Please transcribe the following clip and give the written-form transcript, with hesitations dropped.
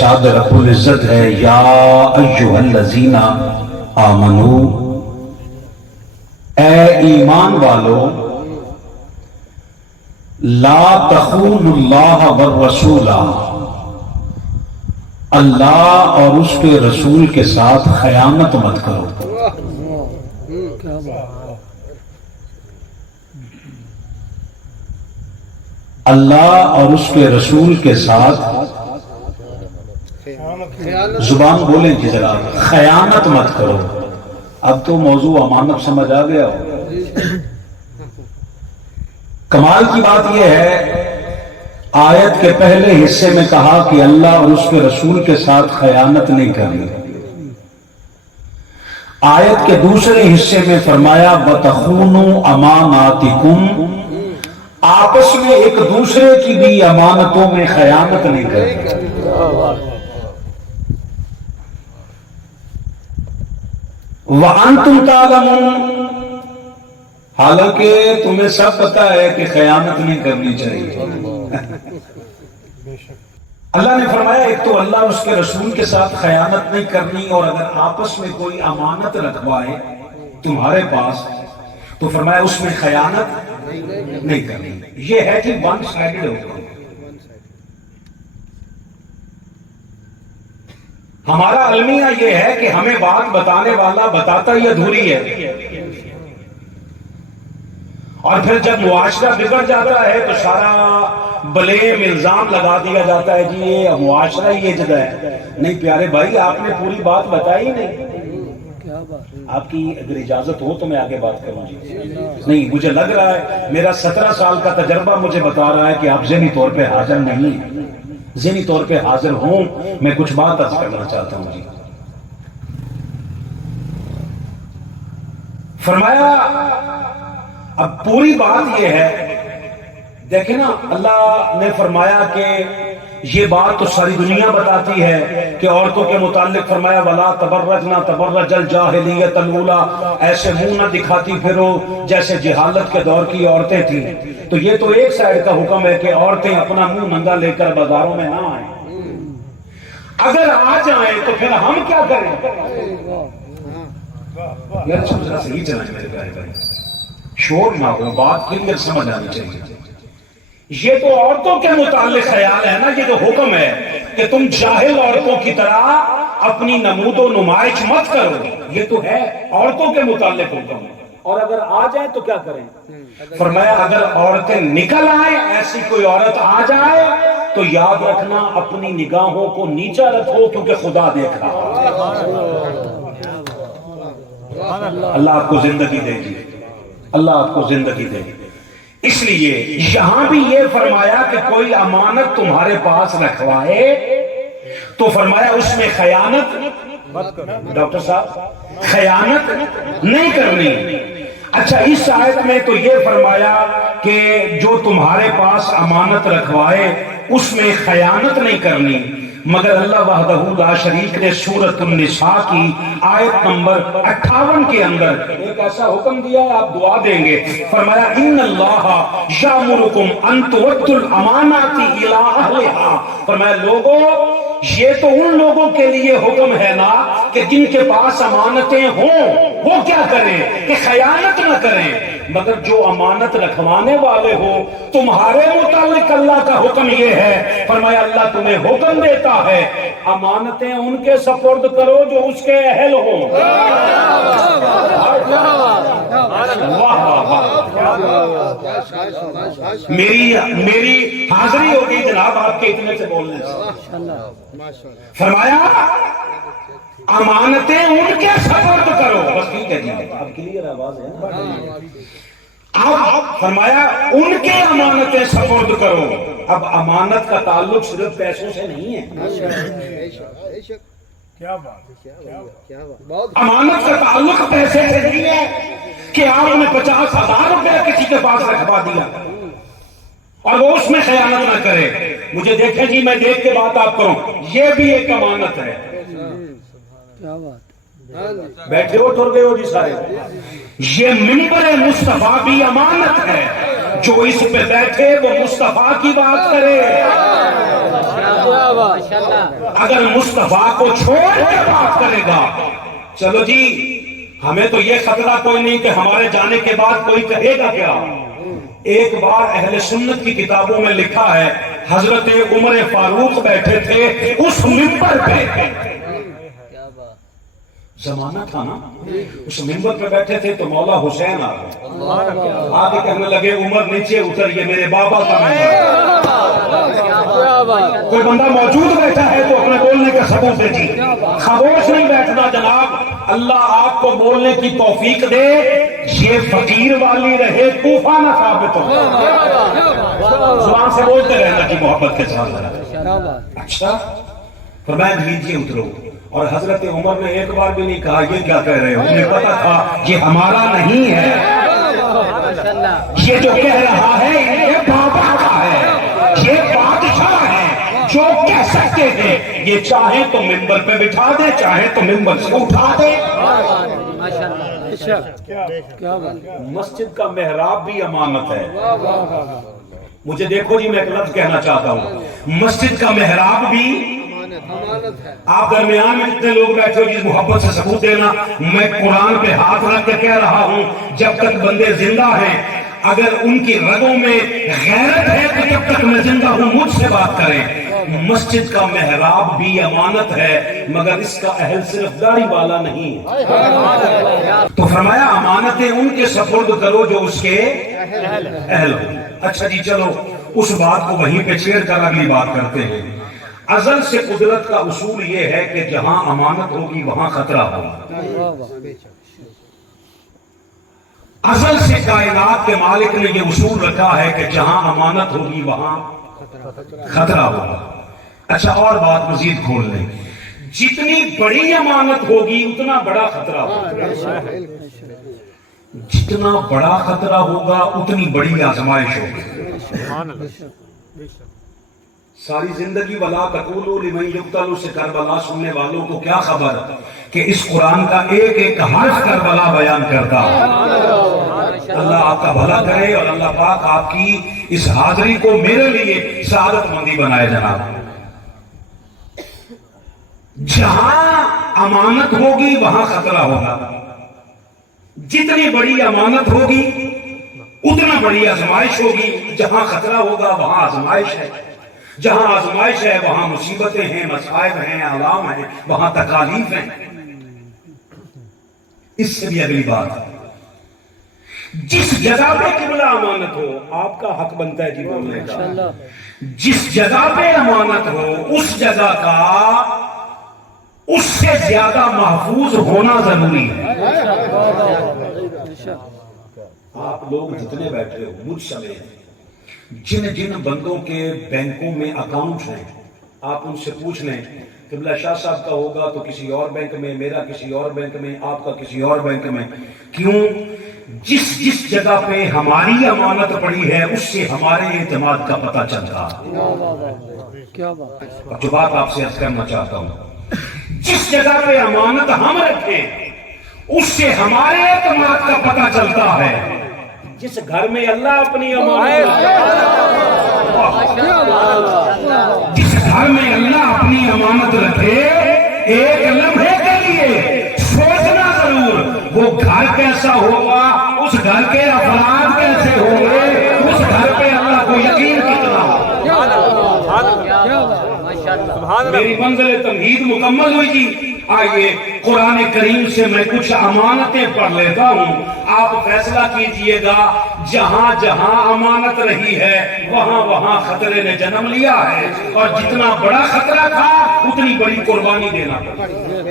ارشاد رب العزت ہے یا ایھا الذین آمنو، اے ایمان والو، لا تخونوا اللہ والرسول، اللہ اور اس کے رسول کے ساتھ خیانت مت کرو۔ اللہ اور اس کے رسول کے ساتھ زبان بولیں جی ذرا، خیانت مت کرو۔ اب تو موضوع امانت سمجھ آ گیا ہو۔ کمال کی بات یہ ہے، آیت کے پہلے حصے میں کہا کہ اللہ اور اس کے رسول کے ساتھ خیانت نہیں کرنی، آیت کے دوسرے حصے میں فرمایا وَتَخُونُوا أَمَانَاتِكُمْ، آپس میں ایک دوسرے کی بھی امانتوں میں خیانت نہیں کرنی۔ وَأَنْتُمْ تَعْلَمُونَ، حالانکہ تمہیں سب پتہ ہے کہ خیانت نہیں کرنی چاہیے۔ اللہ نے فرمایا ایک تو اللہ اور اس کے رسول کے ساتھ خیانت نہیں کرنی، اور اگر آپس میں کوئی امانت رکھوائے تمہارے پاس تو فرمایا اس میں خیانت نہیں کرنی۔ یہ ہے کہ ون سائیڈڈ ہوگا۔ ہمارا المیہ یہ ہے کہ ہمیں بات بتانے والا بتاتا ہی ادھوری ہے، اور پھر جب معاشرہ بگڑ جاتا ہے تو سارا بلیم الزام لگا دیا جاتا ہے جی یہ معاشرہ ہی یہ جگہ ہے۔ نہیں پیارے بھائی، آپ نے پوری بات بتائی نہیں۔ آپ کی اگر اجازت ہو تو میں آگے بات کروں جی۔ نہیں، مجھے لگ رہا ہے میرا 17 سال کا تجربہ مجھے بتا رہا ہے کہ آپ ذہنی طور پہ حاضر نہیں ہیں۔ ذہنی طور پہ حاضر ہوں، میں کچھ بات عرض کرنا چاہتا ہوں جی۔ فرمایا اب پوری بات یہ ہے، دیکھیں نا، اللہ نے فرمایا کہ یہ بات تو ساری دنیا بتاتی ہے کہ عورتوں کے متعلق فرمایا وَلَا تَبَرَّجْنَا تَبَرَّجَ الْجَاهِلِيَّةِ الْأُولَىٰ، ایسے منہ نہ دکھاتی پھرو جیسے جہالت کے دور کی عورتیں تھیں۔ تو یہ تو ایک سائیڈ کا حکم ہے کہ عورتیں اپنا منہ ننگا لے کر بازاروں میں نہ آئیں۔ اگر آ جائیں تو پھر ہم کیا کریں؟ یار ذرا صحیح چلائیں میرے پیارے بھائی، شور نہ ہو، بات کلیئر سمجھ آنی چاہیے۔ یہ تو عورتوں کے متعلق خیال ہے نا، یہ جو حکم ہے کہ تم جاہل عورتوں کی طرح اپنی نمود و نمائش مت کرو، یہ تو ہے عورتوں کے متعلق حکم۔ اور اگر آ جائے تو کیا کریں؟ فرمایا اگر عورتیں نکل آئیں، ایسی کوئی عورت آ جائے تو یاد رکھنا اپنی نگاہوں کو نیچا رکھو، کیونکہ خدا دیکھ رہا ہے۔ اللہ آپ کو زندگی دے گی، اللہ آپ کو زندگی دے گی۔ اس لیے یہاں بھی یہ فرمایا کہ کوئی امانت تمہارے پاس رکھوائے تو فرمایا اس میں خیانت، ڈاکٹر صاحب خیانت نہیں کرنی۔ اچھا، اس آیت میں تو یہ فرمایا کہ جو تمہارے پاس امانت رکھوائے اس میں خیانت نہیں کرنی، مگر اللہ وحدہ لا شریک نے سورۃ النساء کی آیت نمبر 58 کے اندر ایک ایسا حکم دیا ہے، آپ دعا دیں گے۔ فرمایا ان اللہ یامرکم ان تؤدوا الامانات الی اہلھا، فرمایا لوگوں یہ تو ان لوگوں کے لیے حکم ہے نا کہ جن کے پاس امانتیں ہوں وہ کیا کریں کہ خیانت نہ کریں، مگر جو امانت رکھوانے والے ہو تمہارے متعلق اللہ کا حکم یہ ہے، فرمایا اللہ تمہیں حکم دیتا ہے امانتیں ان کے سپرد کرو جو اس کے اہل ہوں۔ میری حاضری ہوگی جناب آپ کے اتنے سے بولنے سے۔ فرمایا امانتیں ان کے سپرد کرو، بس ٹھیک ہے جی، اب کلیئر آواز ہے۔ اب فرمایا ان کے امانتیں سپرد کرو۔ اب امانت کا تعلق صرف پیسوں سے نہیں ہے، کیا بات، امانت کا تعلق پیسے سے نہیں ہے کہ آپ نے 50,000 روپے کسی کے پاس رکھوا دیا اور وہ اس میں خیانت نہ کرے۔ مجھے دیکھیں جی، میں دیکھ کے بات آپ کروں، یہ بھی ایک امانت ہے۔ بیٹھے ہو ٹر گئے ہو جی سارے، یہ منبر مصطفیٰ بھی امانت ہے، جو اس پہ بیٹھے وہ مصطفیٰ کی بات کرے. اگر مصطفیٰ کو چھوڑ کے بات کرے گا، چلو جی ہمیں تو یہ خطرہ کوئی نہیں کہ ہمارے جانے کے بعد کوئی کہے گا کیا. ایک بار اہل سنت کی کتابوں میں لکھا ہے حضرت عمر فاروق بیٹھے تھے اس منبر پہ، زمانہ تھا نا، اس منبر پہ بیٹھے تھے تو مولا حسین آگے کہنے لگے عمر نیچے اتر، یہ میرے بابا کا منبر ہے. کوئی بندہ موجود بیٹھا ہے تو اپنے بولنے کا ثبوت دے. جی خاموش نہیں بیٹھنا جناب. اللہ آپ کو بولنے کی توفیق دے. یہ فقیر والی رہے طوفان نہ ثابت ہو. زبان سے بولتے رہنا کی محبت کے ساتھ. اچھا فرمایا لیجیے اترو. اور حضرت عمر نے ایک بار بھی نہیں کہا یہ کیا کہہ رہے ہو. انہیں پتا تھا یہ ہمارا نہیں ہے، یہ جو کہہ رہا ہے یہ بابا کا ہے، یہ بادشاہ ہے جو کہہ سکتے ہیں. یہ چاہے تو منبر پہ بٹھا دے، چاہے تو منبر سے اٹھا دے. مسجد کا محراب بھی امانت ہے. مجھے دیکھو جی میں ایک لفظ کہنا چاہتا ہوں، مسجد کا محراب بھی آپ درمیان میں جتنے لوگ بیٹھے ہو جس محبت سے ثبوت دینا. میں قرآن پہ ہاتھ رکھ کے کہہ رہا ہوں جب تک بندے زندہ ہیں اگر ان کی رگوں میں غیرت ہے تو جب تک میں زندہ ہوں مجھ سے بات کریں. مسجد کا محراب بھی امانت ہے مگر اس کا اہل صرف داڑھی والا نہیں ہے. تو فرمایا امانتیں ان کے سپرد کرو جو اس کے اہل ہو. اچھا جی چلو اس بات کو وہیں پہ چھیڑ کر اگلی بات کرتے ہیں. ازل سے قدرت کا اصول یہ ہے کہ جہاں امانت ہوگی وہاں خطرہ ہوگا. ازل سے کائنات کے مالک نے یہ اصول رکھا ہے کہ جہاں امانت ہوگی وہاں خطرہ ہوگا. اچھا اور بات مزید کھول لیں، جتنی بڑی امانت ہوگی اتنا بڑا خطرہ ہوگا. جتنا بڑا خطرہ ہوگا اتنی بڑی آزمائش ہوگی. ساری زندگی ولا تقولوا لمن یقتل سے کربلا سننے والوں کو کیا خبر کہ اس قرآن کا ایک ایک حرف کربلا بیان کرتا. اللہ آپ کا بھلا کرے اور اللہ پاک آپ کی اس حاضری کو میرے لیے سعادت مندی بنائے جناب. جہاں امانت ہوگی وہاں خطرہ ہوگا. جتنی بڑی امانت ہوگی اتنا بڑی آزمائش ہوگی. جہاں خطرہ ہوگا وہاں آزمائش ہے. جہاں آزمائش ہے وہاں مصیبتیں ہیں، مصائب ہیں، آلام ہیں، وہاں تکالیف ہیں. اس سے بھی اگلی بات، جس جگہ پہ قبلہ امانت ہو آپ کا حق بنتا ہے جی بولنے کا. جس جگہ پہ امانت ہو اس جگہ کا اس سے زیادہ محفوظ ہونا ضروری ہے. آپ لوگ جتنے بیٹھے ہو مجھ سمیت جن جن بندوں کے بینکوں میں اکاؤنٹ ہیں آپ ان سے پوچھ لیں قبلہ شاہ صاحب کا ہوگا تو کسی اور بینک میں، میرا کسی اور بینک میں، آپ کا کسی اور بینک میں. کیوں؟ جس جس جگہ پہ ہماری امانت پڑی ہے اس سے ہمارے اعتماد کا پتہ چلتا. جو بات آپ سے عرض کرنا چاہتا ہوں، جس جگہ پہ امانت ہم رکھیں اس سے ہمارے اعتماد کا پتہ چلتا ہے. جس گھر میں اللہ اپنی امانت، جس گھر میں اللہ اپنی امانت رکھے ایک لمحے کے لیے سوچنا ضرور وہ گھر کیسا ہوگا، اس گھر کے افراد کیسے ہوں گے، اس گھر پہ اللہ کو یقین کتنا ہو. میری منزل تمہید مکمل ہوئی جی. آئیے قرآن کریم سے میں کچھ امانتیں پڑھ لیتا ہوں، آپ فیصلہ کیجئے گا. جہاں جہاں امانت رہی ہے وہاں وہاں خطرے نے جنم لیا ہے، اور جتنا بڑا خطرہ تھا اتنی بڑی قربانی دینا پڑا.